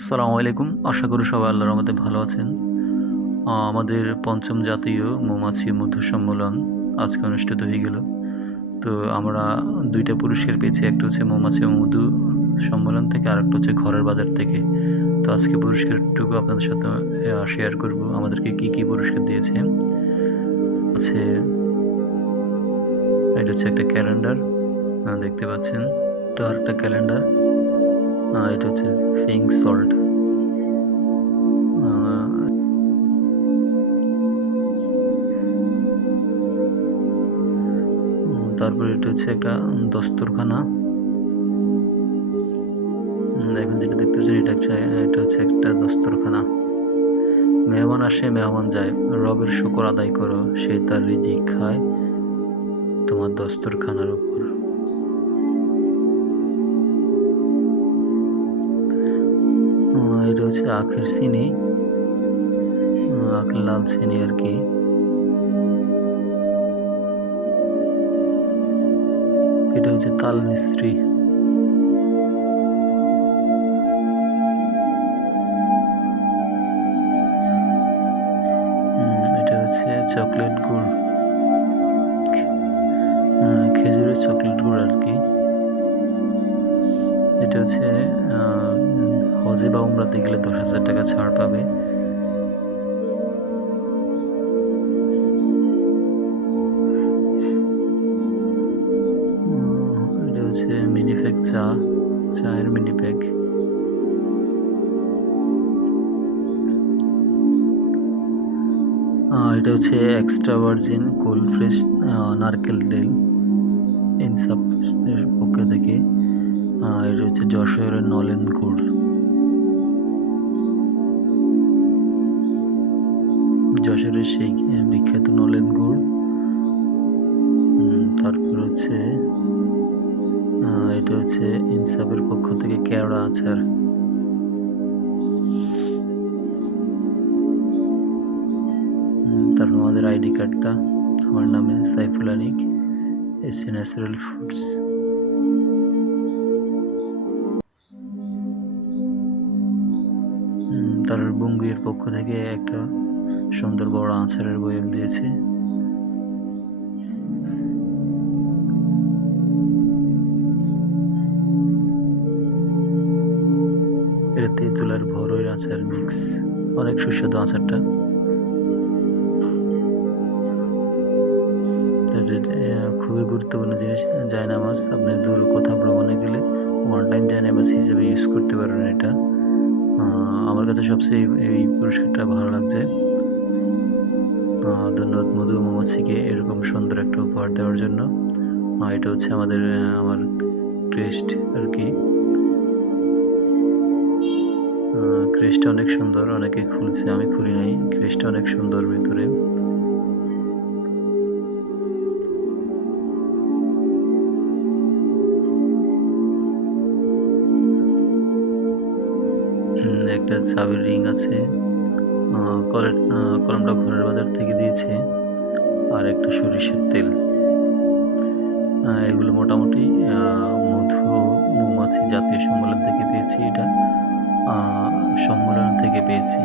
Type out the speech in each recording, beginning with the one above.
আসসালামু আলাইকুম। আশা করি সবাই আল্লাহর রহমতে ভালো আছেন। আমাদের পঞ্চম জাতীয় মৌমাছি মধু সম্মেলন আজকে অনুষ্ঠিত হয়ে গেল। তো আমরা দুইটা পুরস্কার পেয়েছি, একটা হচ্ছে মৌমাছি মধু সম্মেলন থেকে আর একটা হচ্ছে ঘরের বাজার থেকে। তো আজকে পুরস্কারটুকু আপনাদের সাথে শেয়ার করব। আমাদেরকে কি কি পুরস্কার দিয়েছে? আছে, এটা হচ্ছে একটা ক্যালেন্ডার দেখতে পাচ্ছেন। আর একটা ক্যালেন্ডার এটা হচ্ছে ফিং সল্ট। তারপরে এটা হচ্ছে একটা দস্তরখানা। এখন যেটা দেখতে পাচ্ছেন, এটা একটা এটা হচ্ছে একটা দস্তরখানা। মেহমান আসে, মেহমান যায়। রবের শুকর আদায় করো, সে তার রিজিক খায়। তোমার দস্তরখানার উপর। এটা হচ্ছে আখের চিনি আখের লাল চিনি আর কি। এটা হচ্ছে তাল মিস্ত্রি। এটা হচ্ছে চকলেট গুড়। খেজুরের চকলেট গুড় আর কি। এটা হচ্ছে হজে বা উমরাতে গেলে দশ হাজার টাকা ছাড় পাবে। এটা হচ্ছে মিনি প্যাক চা, চায়ের মিনি প্যাক এটা হচ্ছে এক্সট্রা ভার্জিন কোল্ড ফ্রেশ নারকেল তেল ইনসাপ এর পক্ষ থেকে। এটা হচ্ছে যশোরের নলেন গুড় যশোরের সেই বিখ্যাত নলেন গুড়। তারপর হচ্ছে এটা হচ্ছে ইনসাফের পক্ষ থেকে কেওড়া আচার। তারপর আমাদের আইডি কার্ডটা, আমার নামে Saiful Anik, S Natural Foods. তার বঙ্গির পক্ষ থেকে একটা সুন্দর বড় আচারের বয়ম দিয়েছে। এটা তেঁতুলার ভরই আচার মিক্স। অনেক সুস্বাদু আচারটা। খুবই গুরুত্বপূর্ণ জিনিস, জায়নামাজ। আপনি দূর কোথাও ভ্রমণে গেলে টাইম জায়নামাজ হিসেবে ইউজ করতে পারবেন এটা। আমার কাছে সবচেয়ে এই- পুরস্কারটা ভালো লাগছে। ধন্যবাদ মধু মৌমাছিকে এরকম সুন্দর একটা উপহার দেওয়ার জন্য। এটা হচ্ছে আমাদের আমার ক্রেস্ট আর কি। ক্রেস্টটা অনেক সুন্দর, অনেকে খুলছে, আমি খুলি নাই। ক্রেস্টটা অনেক সুন্দর ভিতরে। একটা চাবির রিং আছে। কলমটা ঘরের বাজার থেকে দিয়েছে আর একটা সরিষার তেল। এগুলো মোটামুটি মধু, মৌমাছি জাতীয় সম্মেলন থেকে পেয়েছি এটা। সম্মেলন থেকে পেয়েছি।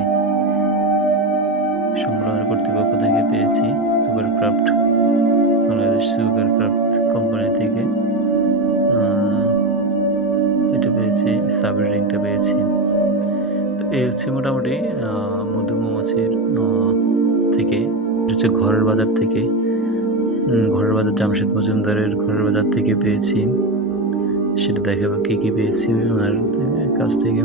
সম্মেলনের কর্তৃপক্ষ থেকে পেয়েছি Sugar Craft, Bangladesh Sugar Craft company থেকে। এটা পেয়েছি, সাবের রিংটা পেয়েছি। এই হচ্ছে মোটামুটি মধু মৌমাছির থেকে, হচ্ছে ঘরের বাজার থেকে ঘরের বাজার জামশেদ মজুমদারের ঘরের বাজার থেকে পেয়েছি। সেটা দেখাবো কী কী পেয়েছি ওনার কাছ থেকে।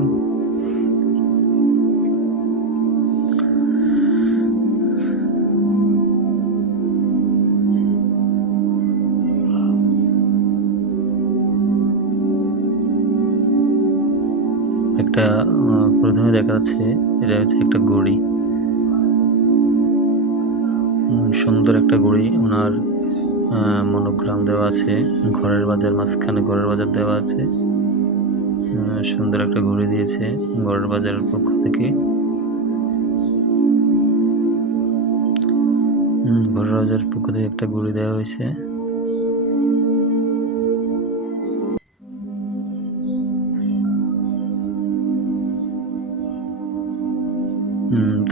একটা প্রথমে দেখা যাচ্ছে, এটা হচ্ছে একটা গড়ি। সুন্দর একটা গড়ি। ওনার মনোগ্রাম দেওয়া আছে, ঘরের বাজার মাঝখানে ঘরের বাজার দেওয়া আছে। সুন্দর একটা ঘড়ি দিয়েছে ঘরের বাজারের পক্ষ থেকে। ঘরের বাজারের পক্ষ থেকে একটা ঘড়ি দেওয়া হয়েছে।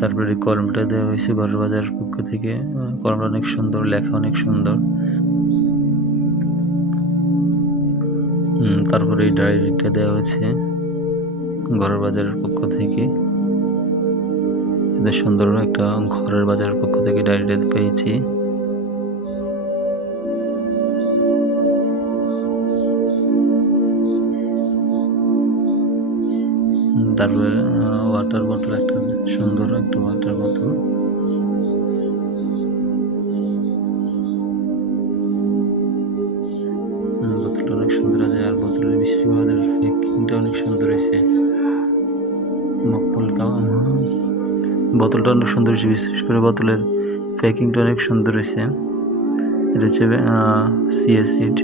তারপরে কলমটা দেওয়া হয়েছে ঘরের বাজারের পক্ষ থেকে। কলমটা অনেক সুন্দর, লেখা অনেক সুন্দর। তারপরে এই ডায়েরিটা দেওয়া হয়েছে ঘরের বাজারের পক্ষ থেকে। এত সুন্দর একটা ঘরের বাজারের পক্ষ থেকে ডায়েরিটা পেয়েছি। তারপরে ওয়াটার বোতল একটা সুন্দর একটা ওয়াটার উম, বোতলটা অনেক সুন্দর আছে আর বোতলের বিশেষ করে ওদের প্যাকিংটা অনেক সুন্দর হয়েছে। মকবুল কাম বোতলটা অনেক সুন্দর হয়েছে বিশেষ করে বোতলের প্যাকিংটা অনেক সুন্দর হয়েছে। এটা হচ্ছে সিএসিড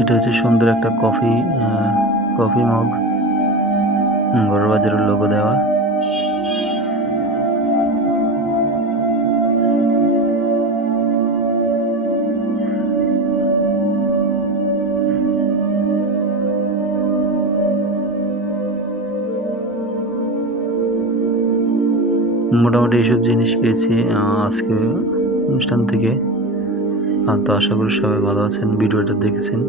এটা হচ্ছে সুন্দর একটা কফি কফি মগ। বাজারের লোগো দেওয়া। মোটামুটি এইসব জিনিস পেয়েছি আজকে অনুষ্ঠান থেকে। তো আশা করি সবাই ভালো আছেন, ভিডিওটা দেখেছেন।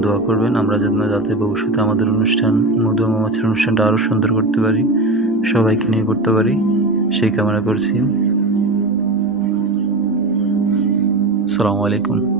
দোয়া করবেন। আমরা যেন যাতে ভবিষ্যতে আমাদের অনুষ্ঠান, মধু মামাছের অনুষ্ঠানটা আরও সুন্দর করতে পারি, সবাইকে নিয়ে করতে পারি, সেই কামনা করছি। সালামু আলাইকুম।